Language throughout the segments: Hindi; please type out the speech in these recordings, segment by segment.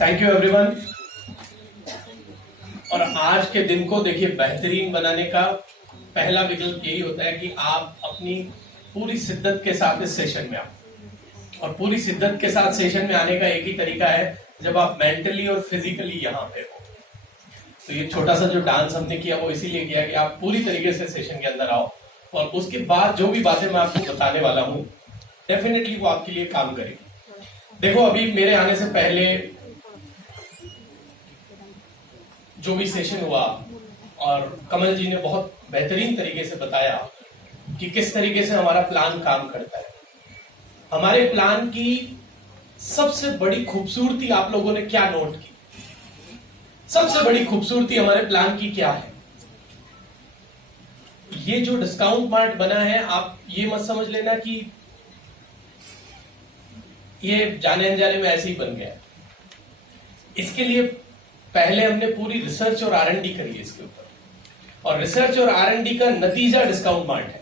Thank you everyone. और आज के दिन को देखिए बेहतरीन बनाने का पहला विकल्प यही होता है कि आप अपनी पूरी शिद्दत के साथ इस सेशन में आओ। और पूरी शिद्दत के साथ सेशन में आने का एक ही तरीका है, जब आप मेंटली और फिजिकली यहाँ पे हो। तो ये छोटा सा जो डांस हमने किया वो इसीलिए किया कि आप पूरी तरीके से सेशन के अंदर आओ, और उसके बाद जो भी बातें मैं आपको बताने वाला हूँ डेफिनेटली वो आपके लिए काम करेगी। देखो, अभी मेरे आने से पहले जो भी सेशन हुआ और कमल जी ने बहुत बेहतरीन तरीके से बताया कि किस तरीके से हमारा प्लान काम करता है। हमारे प्लान की सबसे बड़ी खूबसूरती आप लोगों ने क्या नोट की? सबसे बड़ी खूबसूरती हमारे प्लान की क्या है? ये जो डिस्काउंट मार्ट बना है, आप ये मत समझ लेना कि ये जाने अनजाने में ऐसे ही बन गया। इसके लिए पहले हमने पूरी रिसर्च और R&D करी है इसके ऊपर, और रिसर्च और R&D का नतीजा डिस्काउंट मार्ट है।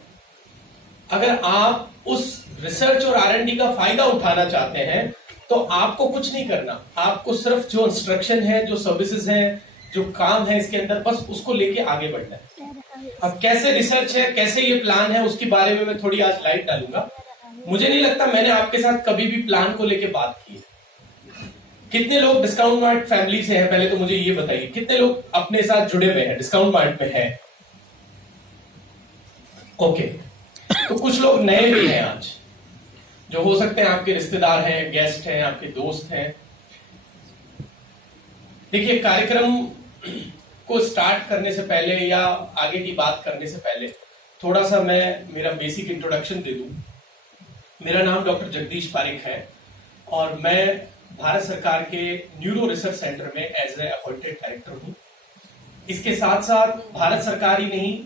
अगर आप उस रिसर्च और R&D का फायदा उठाना चाहते हैं तो आपको कुछ नहीं करना, आपको सिर्फ जो इंस्ट्रक्शन है, जो सर्विसेज हैं, जो काम है इसके अंदर, बस उसको लेके आगे बढ़ना है। अब कैसे रिसर्च है, कैसे ये प्लान है, उसके बारे में मैं थोड़ी आज लाइट डालूंगा। मुझे नहीं लगता मैंने आपके साथ कभी भी प्लान को लेके बात की है। कितने लोग डिस्काउंट मार्ट फैमिली से हैं? पहले तो मुझे ये बताइए, कितने लोग अपने साथ जुड़े हुए हैं, डिस्काउंट मार्ट में हैं? ओके, तो कुछ लोग नए भी हैं आज, जो हो सकते हैं आपके रिश्तेदार हैं, गेस्ट हैं, आपके दोस्त हैं। देखिए, कार्यक्रम को स्टार्ट करने से पहले या आगे की बात करने से पहले थोड़ा सा मैं मेरा बेसिक इंट्रोडक्शन दे दूं। मेरा नाम डॉक्टर जगदीश पारिक है और मैं भारत सरकार के न्यूरो रिसर्च सेंटर में एज ए अपॉइंटेड डायरेक्टर हूं। इसके साथ साथ भारत सरकार ही नहीं,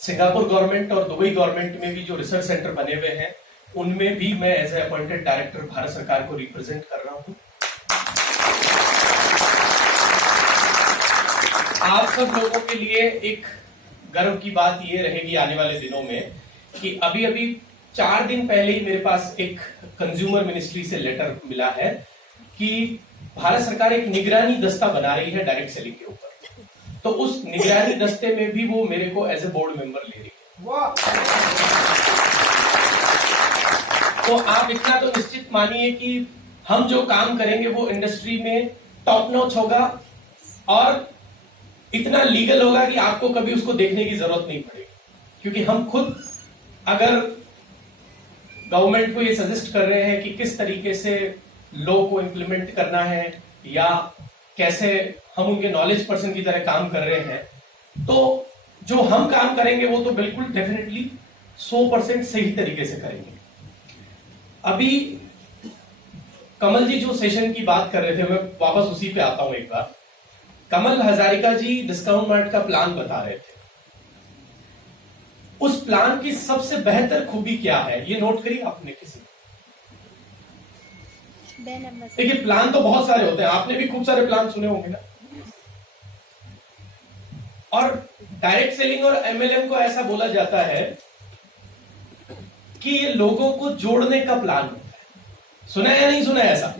सिंगापुर गवर्नमेंट और दुबई गवर्नमेंट में भी जो रिसर्च सेंटर बने हुए हैं उनमें भी मैं as a appointed director Bharat सरकार को रिप्रेजेंट कर रहा हूं। आप सब लोगों के लिए एक गर्व की बात ये रहेगी आने वाले दिनों में कि अभी अभी 4 दिन पहले ही मेरे पास एक कंज्यूमर मिनिस्ट्री से लेटर मिला है कि भारत सरकार एक निगरानी दस्ता बना रही है डायरेक्ट सेलिंग के ऊपर। तो उस निगरानी दस्ते में भी वो मेरे को एज ए बोर्ड मेंबर ले रही है। तो आप इतना तो निश्चित मानिए कि हम जो काम करेंगे वो इंडस्ट्री में टॉप नॉच होगा और इतना लीगल होगा कि आपको कभी उसको देखने की जरूरत नहीं पड़ेगी। क्योंकि हम खुद अगर गवर्नमेंट को ये सजेस्ट कर रहे हैं कि किस तरीके से लॉ को इम्प्लीमेंट करना है या कैसे हम उनके नॉलेज पर्सन की तरह काम कर रहे हैं, तो जो हम काम करेंगे वो तो बिल्कुल डेफिनेटली 100% सही तरीके से करेंगे। अभी कमल जी जो सेशन की बात कर रहे थे, मैं वापस उसी पे आता हूं एक बार। कमल हजारिका जी डिस्काउंट मार्ट का प्लान बता रहे थे। उस प्लान की सबसे बेहतर खूबी क्या है, ये नोट करिए आपने किसी। देखिए, प्लान तो बहुत सारे होते हैं, आपने भी खूब सारे प्लान सुने होंगे ना। और डायरेक्ट सेलिंग और MLM को ऐसा बोला जाता है कि ये लोगों को जोड़ने का प्लान होता है। सुना है या नहीं सुना है ऐसा?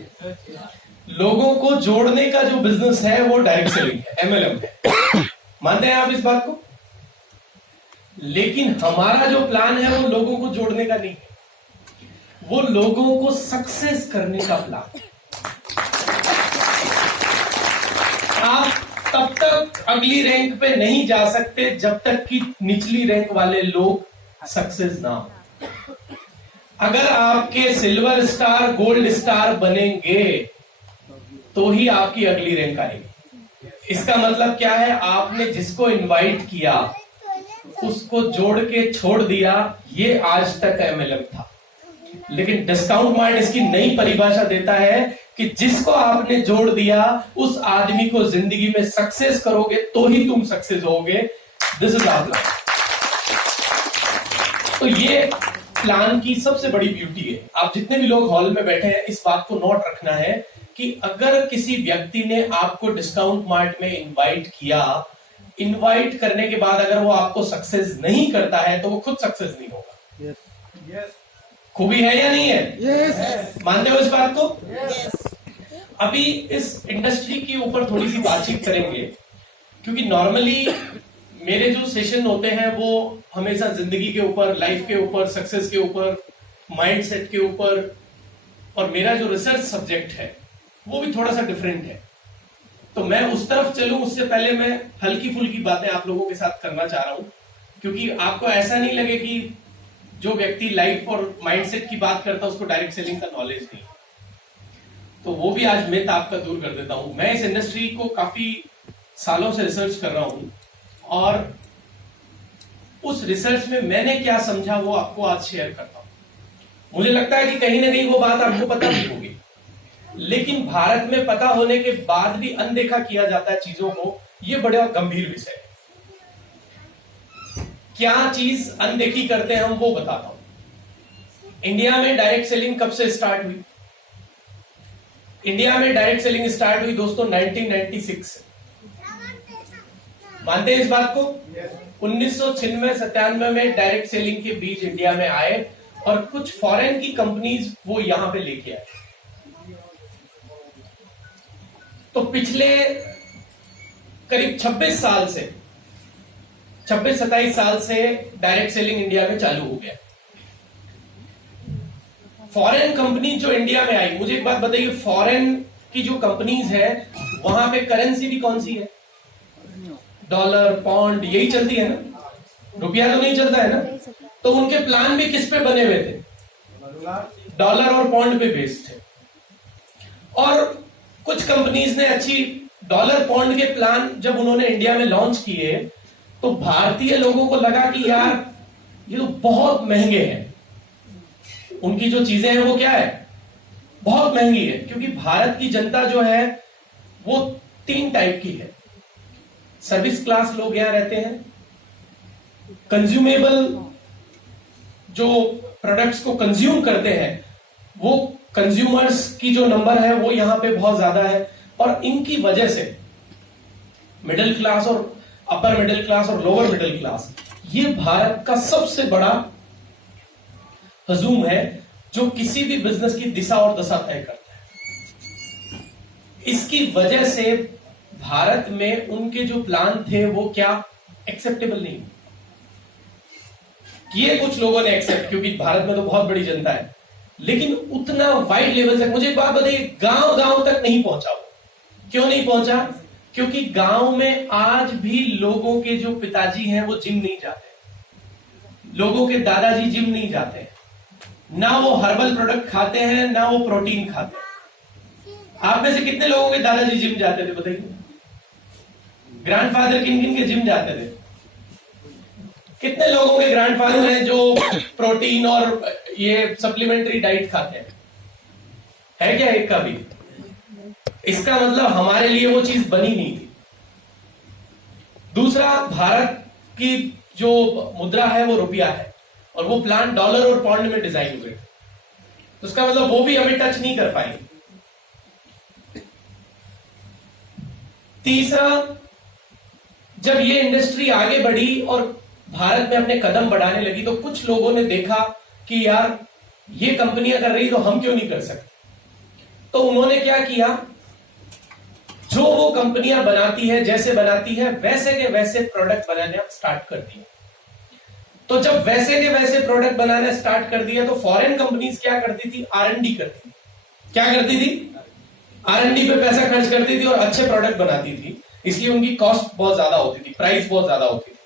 लोगों को जोड़ने का जो बिजनेस है वो डायरेक्ट सेलिंग है, MLM है। मानते हैं आप इस बात को? लेकिन हमारा जो प्लान है वो लोगों को जोड़ने का नहीं है, वो लोगों को सक्सेस करने का प्लान। आप तब तक अगली रैंक पे नहीं जा सकते जब तक कि निचली रैंक वाले लोग सक्सेस ना हो। अगर आपके सिल्वर स्टार गोल्ड स्टार बनेंगे तो ही आपकी अगली रैंक आएगी। इसका मतलब क्या है? आपने जिसको इनवाइट किया उसको जोड़ के छोड़ दिया, ये आज तक MLM था। लेकिन डिस्काउंट मार्ट इसकी नई परिभाषा देता है कि जिसको आपने जोड़ दिया उस आदमी को जिंदगी में सक्सेस करोगे तो ही तुम सक्सेस होगे। This is our plan. तो ये प्लान की सबसे बड़ी ब्यूटी है। आप जितने भी लोग हॉल में बैठे हैं, इस बात को नोट रखना है कि अगर किसी व्यक्ति ने आपको डिस्काउंट मार्ट में इनवाइट किया, इनवाइट करने के बाद अगर वो आपको सक्सेस नहीं करता है तो वो खुद सक्सेस नहीं होगा। yes. खूबी है या नहीं है? yes. मानते हो इस बात को? yes. अभी इस इंडस्ट्री के ऊपर थोड़ी सी बातचीत करेंगे, क्योंकि नॉर्मली मेरे जो सेशन होते हैं वो हमेशा जिंदगी के ऊपर, लाइफ के ऊपर, सक्सेस के ऊपर, माइंडसेट के ऊपर, और मेरा जो रिसर्च सब्जेक्ट है वो भी थोड़ा सा डिफरेंट है, तो मैं उस तरफ चलूं उससे पहले मैं हल्की फुल्की बातें आप लोगों के साथ करना चाह रहा हूं, क्योंकि आपको ऐसा नहीं लगे कि जो व्यक्ति लाइफ और माइंडसेट की बात करता है उसको डायरेक्ट सेलिंग का नॉलेज नहीं, तो वो भी आज मिथ आपका दूर कर देता हूं। मैं इस इंडस्ट्री को काफी सालों से रिसर्च कर रहा हूं, और उस रिसर्च में मैंने क्या समझा वो आपको आज शेयर करता हूं। मुझे लगता है कि कहीं ना कहीं वो बात आपको पता भी होगी, लेकिन भारत में पता होने के बाद भी अनदेखा किया जाता है चीजों को, ये बड़ा गंभीर विषय है। क्या चीज अनदेखी करते हैं हम वो बताता हूं। इंडिया में डायरेक्ट सेलिंग कब से स्टार्ट हुई? इंडिया में डायरेक्ट सेलिंग स्टार्ट हुई दोस्तों 1996 से। मानते हैं इस बात को? 1996-97 में डायरेक्ट सेलिंग के बीज इंडिया में आए, और कुछ फॉरेन की कंपनीज वो यहां पे लेके आए। तो पिछले करीब 26 साल से, 26-27 साल से डायरेक्ट सेलिंग इंडिया में चालू हो गया। फॉरेन कंपनी जो इंडिया में आई, मुझे एक बात बताइए, फॉरेन की जो कंपनीज है वहां पे करेंसी भी कौन सी है? डॉलर, पाउंड, यही चलती है ना, रुपया तो नहीं चलता है ना। तो उनके प्लान भी किस पे बने हुए थे? डॉलर और पाउंड पे बेस्ड थे। और कुछ कंपनीज ने अच्छी डॉलर पाउंड के प्लान जब उन्होंने इंडिया में लॉन्च किए, तो भारतीय लोगों को लगा कि यार ये तो बहुत महंगे हैं, उनकी जो चीजें हैं वो क्या है, बहुत महंगी है। क्योंकि भारत की जनता जो है वो 3 टाइप की है। सर्विस क्लास लोग यहां रहते हैं, कंज्यूमेबल जो प्रोडक्ट्स को कंज्यूम करते हैं वो कंज्यूमर्स की जो नंबर है वो यहां पे बहुत ज्यादा है, और इनकी वजह से मिडिल क्लास और अपर मिडिल क्लास और लोअर मिडिल क्लास, ये भारत का सबसे बड़ा हजूम है जो किसी भी बिजनेस की दिशा और दशा तय करता है। इसकी वजह से भारत में उनके जो प्लान थे वो क्या एक्सेप्टेबल नहीं किए। कुछ लोगों ने एक्सेप्ट, क्योंकि भारत में तो बहुत बड़ी जनता है, लेकिन उतना वाइड लेवल तक, मुझे एक बात बताइए, गांव गांव तक नहीं पहुंचा वो। क्यों नहीं पहुंचा? क्योंकि गांव में आज भी लोगों के जो पिताजी हैं वो जिम नहीं जाते, लोगों के दादाजी जिम नहीं जाते, ना वो हर्बल प्रोडक्ट खाते हैं ना वो प्रोटीन खाते हैं। आप में से कितने लोगों के दादाजी जिम जाते थे बताइए? ग्रैंडफादर किन किन के जिम जाते थे? कितने लोगों के ग्रैंडफादर हैं जो प्रोटीन और ये सप्लीमेंट्री डाइट खाते हैं? है क्या एक का भी? इसका मतलब हमारे लिए वो चीज बनी नहीं थी। दूसरा, भारत की जो मुद्रा है वो रुपया है, और वो प्लान डॉलर और पाउंड में डिजाइन हुए, तो उसका मतलब वो भी हमें टच नहीं कर पाएंगे। तीसरा, जब ये इंडस्ट्री आगे बढ़ी और भारत में अपने कदम बढ़ाने लगी, तो कुछ लोगों ने देखा कि यार ये कंपनियां कर रही तो हम क्यों नहीं कर सकते। तो उन्होंने क्या किया, जो वो कंपनियां बनाती है, जैसे बनाती है वैसे के वैसे प्रोडक्ट बनाना स्टार्ट कर दिया। तो जब वैसे के वैसे प्रोडक्ट बनाना स्टार्ट कर दिया, तो फॉरेन कंपनीज क्या करती थी? R&D करती थी। क्या करती थी? R&D पे पैसा खर्च करती थी और अच्छे प्रोडक्ट बनाती थी, इसलिए उनकी कॉस्ट बहुत ज्यादा होती थी, प्राइस बहुत ज्यादा होती थी।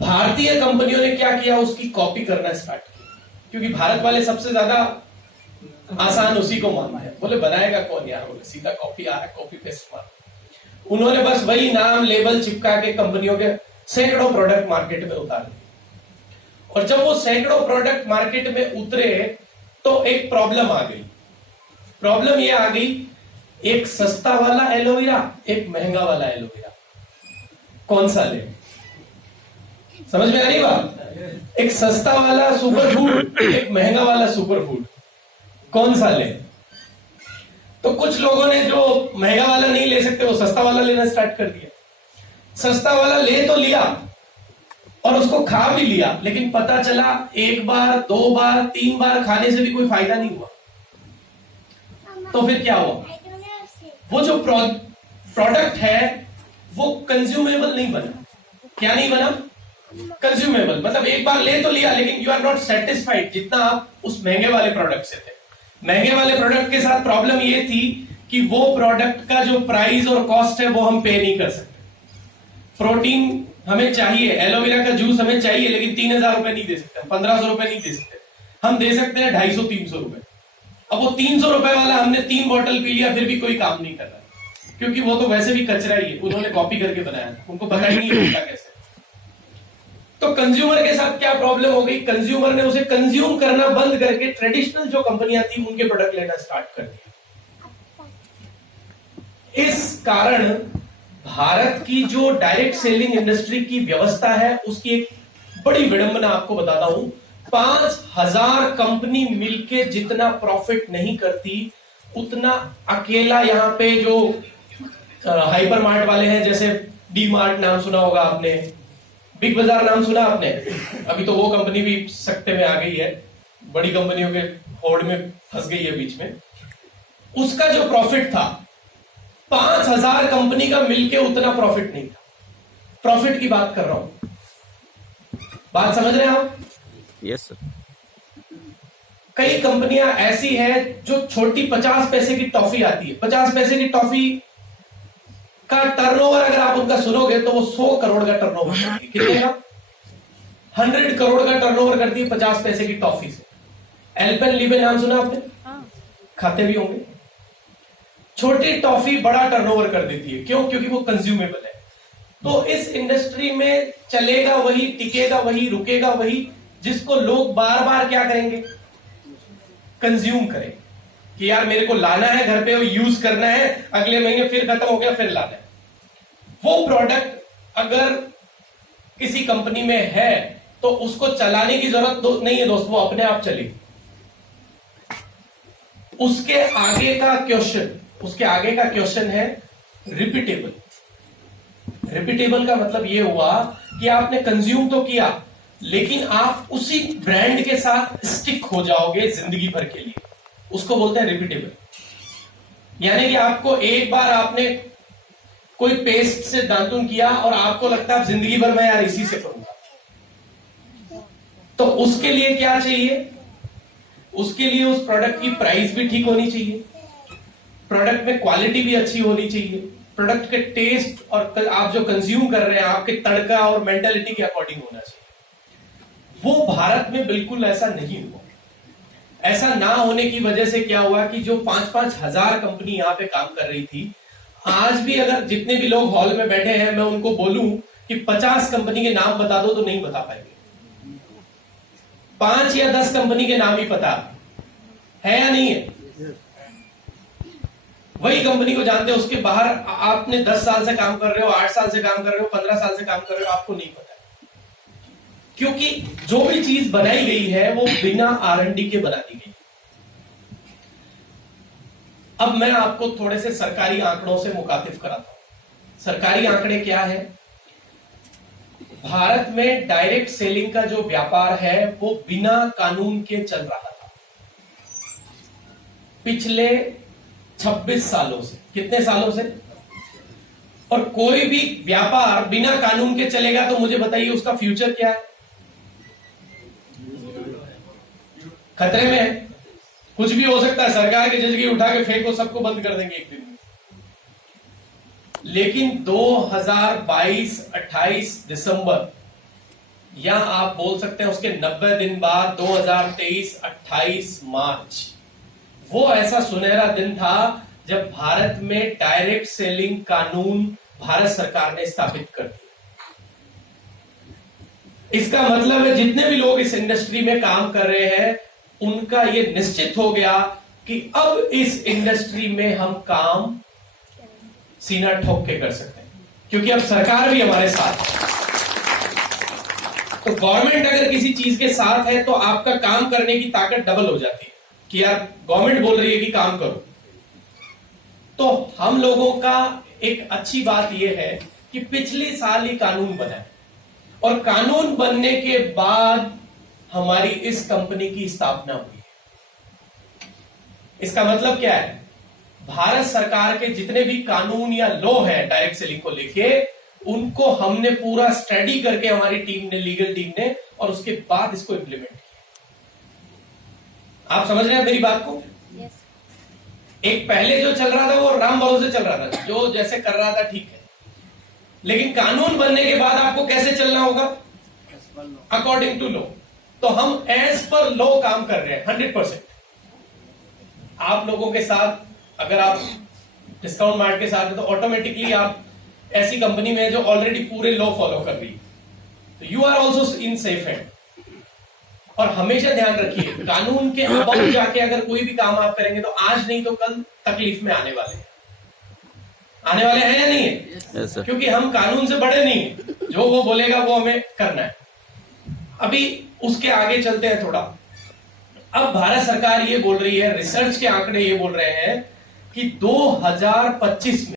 भारतीय कंपनियों ने क्या किया, उसकी कॉपी करना स्टार्ट किया, क्योंकि भारत वाले सबसे ज्यादा आसान उसी को मानते हैं। बोले बनाएगा कौन यार, बोले सीधा कॉपी आ रहा है, कॉपी पेस्ट मार। उन्होंने बस वही नाम लेबल चिपका के कंपनियों के सैकड़ों प्रोडक्ट मार्केट में उतार दिए। और जब वो सैकड़ों प्रोडक्ट मार्केट में उतरे तो एक प्रॉब्लम आ गई। प्रॉब्लम ये आ गई, एक सस्ता वाला एलोवेरा, एक महंगा वाला एलोवेरा, कौन सा ले? समझ में आ रही बात? एक सस्ता वाला सुपर फूड, एक महंगा वाला सुपर फूड, कौन सा ले? तो कुछ लोगों ने जो महंगा वाला नहीं ले सकते वो सस्ता वाला लेना स्टार्ट कर दिया। सस्ता वाला ले तो लिया और उसको खा भी लिया, लेकिन पता चला 1 बार 2 बार 3 बार खाने से भी कोई फायदा नहीं हुआ। तो फिर क्या हुआ, वो जो प्रोडक्ट है वो कंज्यूमेबल नहीं बना। क्या नहीं बना? कंज्यूमेबल। मतलब एक बार ले तो लिया, लेकिन यू आर नॉट सेटिस्फाइड जितना आप उस महंगे वाले प्रोडक्ट से थे। महंगे वाले प्रोडक्ट के साथ प्रॉब्लम ये थी कि वो प्रोडक्ट का जो प्राइस और कॉस्ट है वो हम पे नहीं कर सकते। प्रोटीन हमें चाहिए, एलोवेरा का जूस हमें चाहिए, लेकिन 3,000 रुपए नहीं दे सकते, 1,500 रुपए नहीं दे सकते। हम दे सकते हैं 250-300 रुपए। अब वो 300 रुपए वाला हमने 3 बॉटल पी लिया, फिर भी कोई काम नहीं कर रहा, क्योंकि वो तो वैसे भी कचरा ही है, उन्होंने कॉपी करके बनाया, उनको पता ही नहीं होता कैसे। तो कंज्यूमर के साथ क्या प्रॉब्लम हो गई, कंज्यूमर ने उसे कंज्यूम करना बंद करके ट्रेडिशनल जो कंपनियां थी उनके प्रोडक्ट लेना स्टार्ट कर दिया। इस कारण भारत की जो डायरेक्ट सेलिंग इंडस्ट्री की व्यवस्था है उसकी एक बड़ी विडंबना आपको बताता हूं। 5,000 कंपनी मिलके जितना प्रॉफिट नहीं करती, उतना अकेला यहाँ पे जो हाइपर मार्ट वाले हैं, जैसे डी मार्ट नाम सुना होगा आपने, बिग बाजार नाम सुना आपने, अभी तो वो कंपनी भी सख्ते में आ गई है, बड़ी कंपनियों के होड़ में फंस गई है बीच में। उसका जो प्रॉफिट था 5,000 कंपनी का मिलके उतना प्रॉफिट नहीं था। प्रॉफिट की बात कर रहा हूं, बात समझ रहे हैं आप? Yes sir. कई कंपनियां ऐसी है जो छोटी 50 पैसे की टॉफी आती है, 50 पैसे की टॉफी का टर्नओवर अगर आप उनका सुनोगे तो वो 100 करोड़ का टर्नओवर करती है। कितने का? 100 करोड़ का टर्नओवर करती है 50 पैसे की टॉफी से। एल्पेनलीबे नाम सुना आपने? खाते भी होंगे। छोटी टॉफी बड़ा टर्नओवर कर देती है, क्यों? क्योंकि वो कंज्यूमेबल है। तो इस इंडस्ट्री में चलेगा वही, टिकेगा वही, रुकेगा वही, जिसको लोग बार बार क्या करेंगे? कंज्यूम करें कि यार मेरे को लाना है घर पे, यूज करना है, अगले महीने फिर खत्म हो गया, फिर लाना है। वो प्रोडक्ट अगर किसी कंपनी में है तो उसको चलाने की जरूरत नहीं है दोस्त, वो अपने आप चलेगी। उसके आगे का क्वेश्चन है रिपीटेबल। रिपीटेबल का मतलब ये हुआ कि आपने कंज्यूम तो किया, लेकिन आप उसी ब्रांड के साथ स्टिक हो जाओगे जिंदगी भर के लिए, उसको बोलते हैं रिपीटेबल। यानी कि आपको एक बार आपने कोई पेस्ट से दातुन किया और आपको लगता है जिंदगी भर मैं यार इसी से करूंगा, तो उसके लिए क्या चाहिए? उसके लिए उस प्रोडक्ट की प्राइस भी ठीक होनी चाहिए, प्रोडक्ट में क्वालिटी भी अच्छी होनी चाहिए, प्रोडक्ट के टेस्ट और आप जो कंज्यूम कर रहे हैं आपके तड़का और मेंटालिटी के अकॉर्डिंग होना चाहिए। वो भारत में बिल्कुल ऐसा नहीं हुआ। ऐसा ना होने की वजह से क्या हुआ कि जो 5-5 हजार कंपनी यहां पे काम कर रही थी, आज भी अगर जितने भी लोग हॉल में बैठे हैं मैं उनको बोलूं कि 50 कंपनी के नाम बता दो तो नहीं बता पाएंगे। 5 या 10 कंपनी के नाम ही पता है या नहीं है? वही कंपनी को जानते हो, उसके बाहर आपने 10 साल से काम कर रहे हो, 8 साल से काम कर रहे हो, 15 साल से काम कर रहे हो, आपको नहीं पता। क्योंकि जो भी चीज बनाई गई है वो बिना R&D के बना दी गई। अब मैं आपको थोड़े से सरकारी आंकड़ों से मुखातिब कराता हूं। सरकारी आंकड़े क्या है? भारत में डायरेक्ट सेलिंग का जो व्यापार है वो बिना कानून के चल रहा था पिछले 26 सालों से। कितने सालों से? और कोई भी व्यापार बिना कानून के चलेगा तो मुझे बताइए उसका फ्यूचर क्या है? खतरे में है। कुछ भी हो सकता है, सरकार की जजगी उठा के फेंको, सबको बंद कर देंगे एक दिन में। लेकिन 2022-28 दिसंबर, या आप बोल सकते हैं उसके 90 दिन बाद 2023-28 मार्च, वो ऐसा सुनहरा दिन था जब भारत में डायरेक्ट सेलिंग कानून भारत सरकार ने स्थापित कर दिया। इसका मतलब है जितने भी लोग इस इंडस्ट्री में काम कर रहे हैं उनका यह निश्चित हो गया कि अब इस इंडस्ट्री में हम काम सीना ठोक के कर सकते हैं, क्योंकि अब सरकार भी हमारे साथ है। तो गवर्नमेंट अगर किसी चीज के साथ है तो आपका काम करने की ताकत डबल हो जाती है कि यार गवर्नमेंट बोल रही है कि काम करो। तो हम लोगों का एक अच्छी बात यह है कि पिछले साल ही कानून बना है, और कानून बनने के बाद हमारी इस कंपनी की स्थापना हुई है। इसका मतलब क्या है भारत सरकार के जितने भी कानून या लॉ है डायरेक्ट सेलिंग को लेके, उनको हमने पूरा स्टडी करके हमारी टीम ने, लीगल टीम ने, और उसके बाद इसको इंप्लीमेंट किया। आप समझ रहे हैं मेरी बात को? एक पहले जो चल रहा था वो राम भरोसे चल रहा था, जो जैसे कर रहा था ठीक है, लेकिन कानून बनने के बाद आपको कैसे चलना होगा? According to law. तो हम एज पर लॉ काम कर रहे हैं 100%। आप लोगों के साथ, अगर आप डिस्काउंट मार्ट के साथ हैं तो ऑटोमेटिकली आप ऐसी कंपनी में जो ऑलरेडी पूरे लॉ फॉलो कर रही है, तो you are also in safe hand. और हमेशा ध्यान रखिए, कानून के अबाउट जाके अगर कोई भी काम आप करेंगे तो आज नहीं तो कल तकलीफ में आने वाले हैं या नहीं है? yes, क्योंकि हम कानून से बड़े नहीं है, जो वो बोलेगा वो हमें करना है। अभी उसके आगे चलते हैं थोड़ा। अब भारत सरकार ये बोल रही है, रिसर्च के आंकड़े ये बोल रहे हैं कि 2025 में